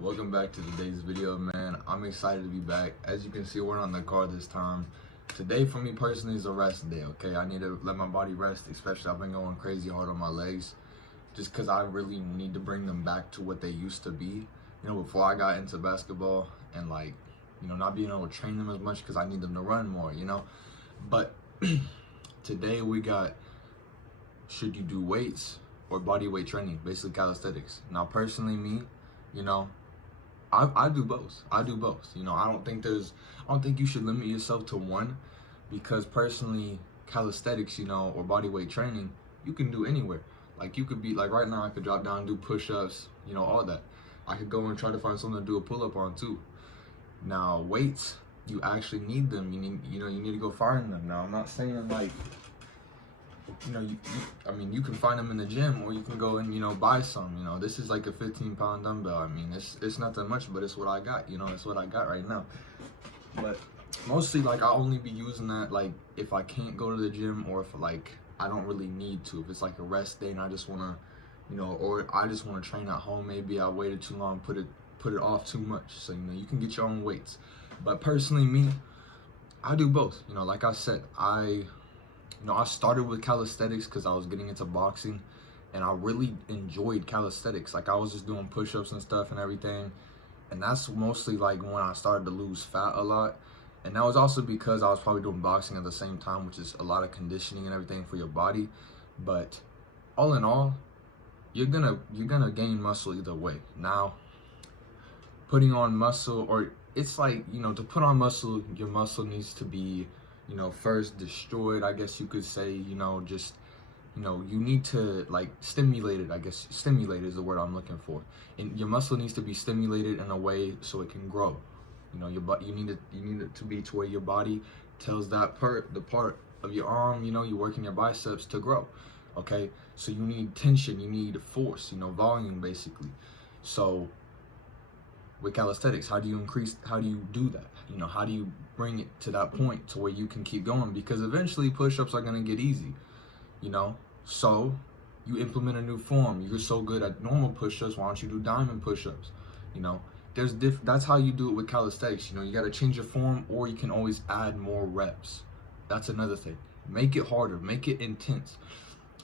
Welcome back to today's video, man. I'm excited to be back. As you can see, we're on the car this time. Today for me personally is a rest day, okay? I need to let my body rest, especially I've been going crazy hard on my legs just because I really need to bring them back to what they used to be. You know, before I got into basketball and not being able to train them as much because I need them to run more, But today we got, should you do weights or body weight training, basically calisthenics. Now personally me, I do both. I don't think you should limit yourself to one, because personally calisthenics, or body weight training, you can do anywhere. Like you could be like right now I could drop down and do push-ups, all that. I could go and try to find something to do a pull-up on too. Now weights, you actually need them. You need to go find them. Now I'm not saying like you can find them in the gym, or you can go and buy some. This is like a 15-pound dumbbell. I mean, it's not that much, but it's what I got. It's what I got right now. But mostly like I'll only be using that like if I can't go to the gym, or if like I don't really need to. If it's like a rest day and I just wanna, or I just wanna train at home. Maybe I waited too long, put it off too much. So you can get your own weights. But personally me, I do both. Like I said, I started with calisthenics because I was getting into boxing, and I really enjoyed calisthenics. Like I was just doing push-ups and stuff and everything, and that's mostly like when I started to lose fat a lot. And that was also because I was probably doing boxing at the same time, which is a lot of conditioning and everything for your body. But all in all, you're gonna gain muscle either way. Now, putting on muscle, or it's like, to put on muscle, your muscle needs to be first destroyed, I guess you could say. You need to like stimulate it. I guess stimulate is the word I'm looking for. And your muscle needs to be stimulated in a way so it can grow. You need it to be to where your body tells the part of your arm, you're working your biceps to grow. Okay, so you need tension, you need force, volume basically. So with calisthenics, how do you do that? How do you bring it to that point to where you can keep going? Because eventually push-ups are gonna get easy, so you implement a new form. You're so good at normal push-ups, why don't you do diamond push-ups? That's how you do it with calisthenics. You got to change your form, or you can always add more reps. That's another thing. Make it harder, make it intense,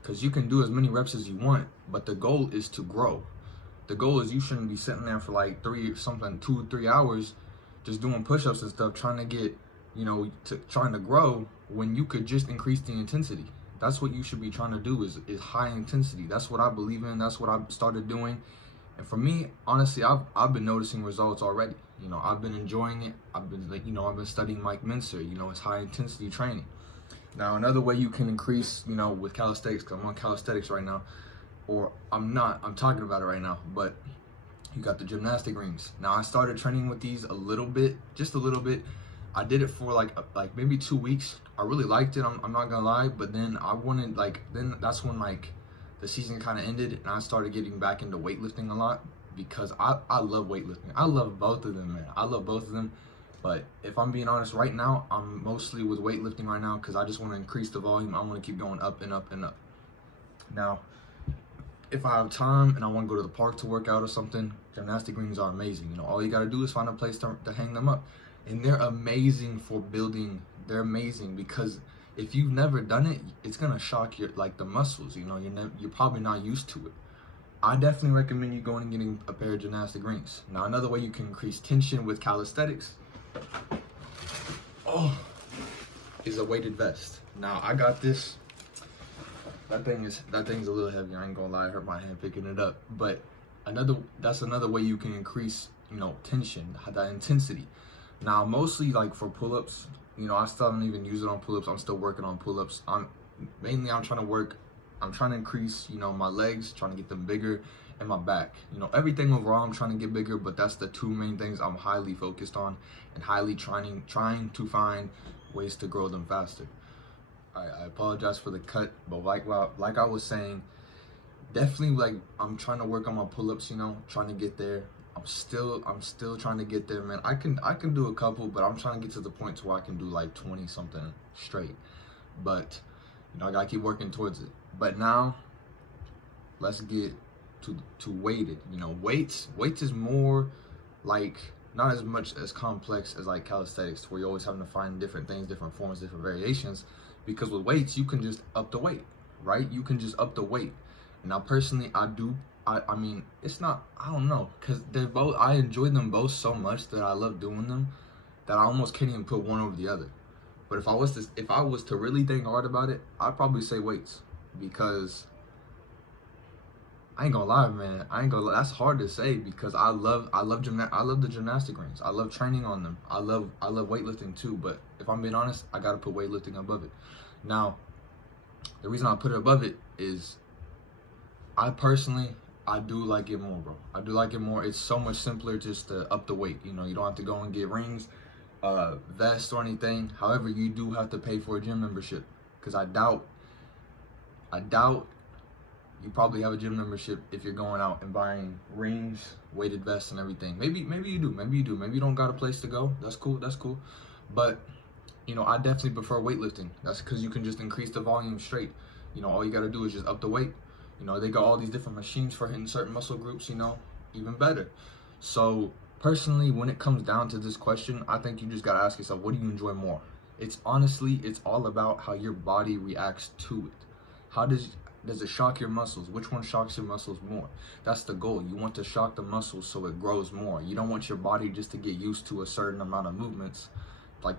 because you can do as many reps as you want, but the goal is to grow. The goal is you shouldn't be sitting there for like 2 or 3 hours just doing push-ups and stuff, trying to get, trying to grow, when you could just increase the intensity. That's what you should be trying to do, is high intensity. That's what I believe in. That's what I started doing. And for me, honestly, I've been noticing results already. I've been enjoying it. I've been studying Mike Mincer. It's high intensity training. Now, another way you can increase, with calisthenics, because I'm on calisthenics right now, or I'm talking about it right now, but you got the gymnastic rings. Now I started training with these just a little bit. I did it for like maybe 2 weeks. I really liked it, I'm not gonna lie, but then then that's when like the season kind of ended, and I started getting back into weightlifting a lot, because I love weightlifting. I love both of them, man. I love both of them. But if I'm being honest, right now I'm mostly with weightlifting right now, because I just want to increase the volume. I want to keep going up and up and up. Now, if I have time and I want to go to the park to work out or something, gymnastic rings are amazing. All you got to do is find a place to hang them up. And they're amazing for building. They're amazing because if you've never done it, it's going to shock the muscles. You're probably not used to it. I definitely recommend you going and getting a pair of gymnastic rings. Now, another way you can increase tension with calisthenics is a weighted vest. Now, I got this. That thing's a little heavy. I ain't gonna lie, it hurt my hand picking it up. But that's another way you can increase, tension, that intensity. Now, mostly like for pull-ups, I still don't even use it on pull-ups. I'm still working on pull-ups. I'm trying to increase, my legs, trying to get them bigger, and my back. Everything overall I'm trying to get bigger, but that's the two main things I'm highly focused on, and highly trying to find ways to grow them faster. I apologize for the cut, but like I was saying, definitely I'm trying to work on my pull-ups, trying to get there. I'm still trying to get there, man. I can do a couple, but I'm trying to get to the point where I can do like 20 something straight. But I gotta keep working towards it. But now let's get to weighted. Weights is more like not as much as complex as like calisthenics, where you're always having to find different things, different forms, different variations. Because with weights, you can just up the weight, right? You can just up the weight. And now personally, I mean, it's not, I don't know, because they're both, I enjoy them both so much that I love doing them that I almost can't even put one over the other. But if I was to really think hard about it, I'd probably say weights, because I ain't gonna lie, man. That's hard to say, because I love the gymnastic rings. I love training on them. I love weightlifting too. But if I'm being honest, I gotta put weightlifting above it. Now, the reason I put it above it is, I do like it more, bro. I do like it more. It's so much simpler just to up the weight. You know, you don't have to go and get rings, vest or anything. However, you do have to pay for a gym membership, because I doubt you probably have a gym membership if you're going out and buying rings, weighted vests, and everything. Maybe you do. Maybe you don't got a place to go. That's cool. But you know, I definitely prefer weightlifting. That's because you can just increase the volume straight. You know, all you got to do is just up the weight. You know, they got all these different machines for hitting certain muscle groups. You know, even better. So personally, when it comes down to this question, I think you just got to ask yourself, what do you enjoy more? It's all about how your body reacts to it. How does it shock your muscles? Which one shocks your muscles more? That's the goal. You want to shock the muscles so it grows more. You don't want your body just to get used to a certain amount of movements. Like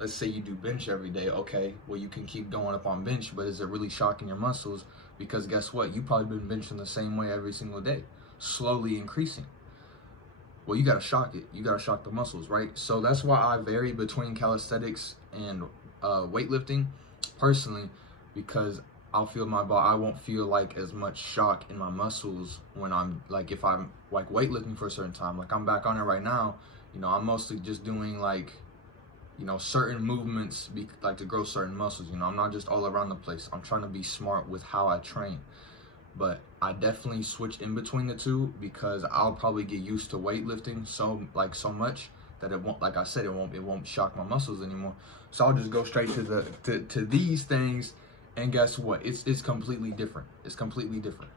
let's say you do bench every day. Okay, well, you can keep going up on bench, but is it really shocking your muscles? Because guess what? You've probably been benching the same way every single day, slowly increasing. Well, you gotta shock it. You gotta shock the muscles, right? So that's why I vary between calisthenics and weightlifting personally, because I'll feel my body. I won't feel like as much shock in my muscles when I'm like, if I'm like weightlifting for a certain time. Like I'm back on it right now. You know, I'm mostly just doing like, you know, certain movements like to grow certain muscles. You know, I'm not just all around the place. I'm trying to be smart with how I train. But I definitely switch in between the two, because I'll probably get used to weightlifting so much that it won't, like I said, it won't shock my muscles anymore. So I'll just go straight to these things. And guess what? It's completely different. It's completely different.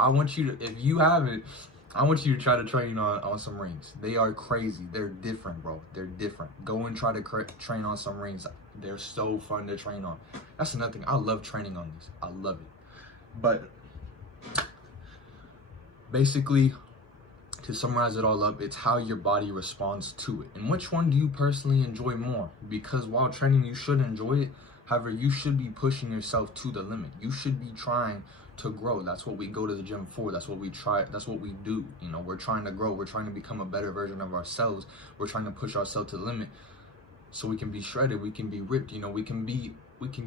I want you to, if you haven't, I want you to try to train on some rings. They are crazy. They're different, bro. They're different. Go and try to train on some rings. They're so fun to train on. That's another thing. I love training on these. I love it. But basically, to summarize it all up, it's how your body responds to it. And which one do you personally enjoy more? Because while training, you should enjoy it. However, you should be pushing yourself to the limit. You should be trying to grow. That's what we go to the gym for. That's what we try. That's what we do. You know, we're trying to grow. We're trying to become a better version of ourselves. We're trying to push ourselves to the limit so we can be shredded. We can be ripped. You know, we can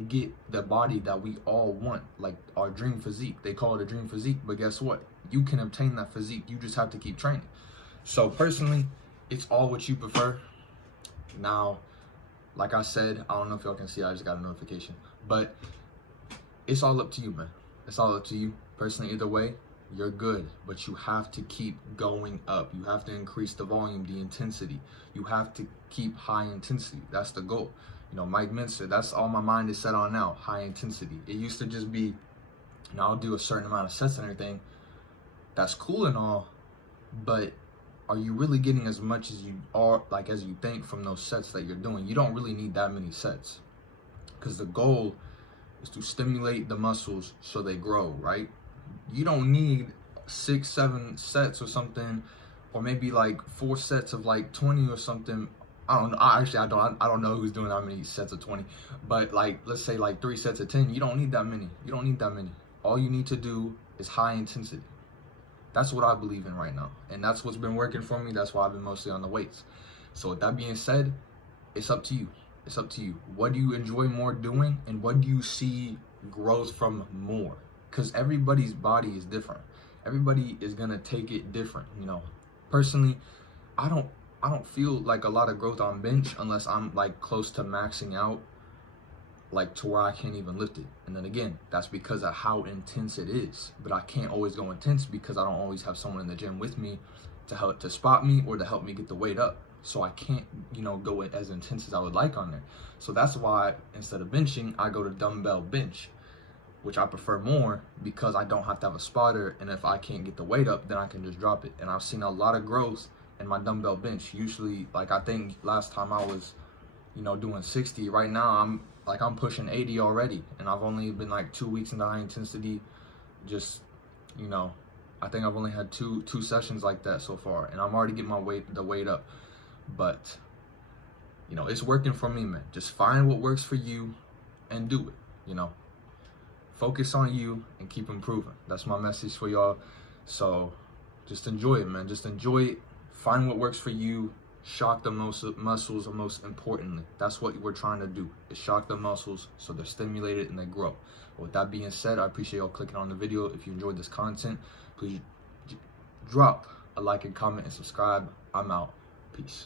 get the body that we all want, like our dream physique. They call it a dream physique, but guess what? You can obtain that physique. You just have to keep training. So personally, it's all what you prefer. Now, like I said, I don't know if y'all can see, I just got a notification, but it's all up to you, man. It's all up to you. Personally, either way, you're good, but you have to keep going up. You have to increase the volume, the intensity. You have to keep high intensity. That's the goal. You know, Mike Minster, that's all my mind is set on now, high intensity. It used to just be, you know, I'll do a certain amount of sets and everything. That's cool and all, but are you really getting as much as you think from those sets that you're doing? You don't really need that many sets, because the goal is to stimulate the muscles so they grow, right? You don't need 6-7 sets or something, or maybe like 4 sets of like 20 or something. I don't know. I don't know who's doing how many sets of 20, but like, let's say like 3 sets of 10. You don't need that many. All you need to do is high intensity. That's what I believe in right now. And that's what's been working for me. That's why I've been mostly on the weights. So with that being said, it's up to you. It's up to you. What do you enjoy more doing, and what do you see growth from more? Because everybody's body is different. Everybody is gonna take it different. You know, personally, I don't feel like a lot of growth on bench unless I'm like close to maxing out, like to where I can't even lift it. And then again, that's because of how intense it is. But I can't always go intense because I don't always have someone in the gym with me to spot me or to help me get the weight up. So I can't, you know, go as intense as I would like on there. So that's why instead of benching, I go to dumbbell bench. which I prefer more because I don't have to have a spotter, and if I can't get the weight up, then I can just drop it. And I've seen a lot of growth in my dumbbell bench. Usually, like I think last time I was, doing 60. Right now I'm pushing 80 already, and I've only been like 2 weeks into high intensity. Just, I think I've only had two sessions like that so far, and I'm already getting the weight up. But it's working for me, man. Just find what works for you and do it. Focus on you and keep improving. That's my message for y'all. So just enjoy it, man. Just enjoy it. Find what works for you. Shock the muscles, most importantly. That's what we're trying to do, is shock the muscles so they're stimulated and they grow. With that being said, I appreciate y'all clicking on the video. If you enjoyed this content, please drop a like and comment and subscribe. I'm out. Peace.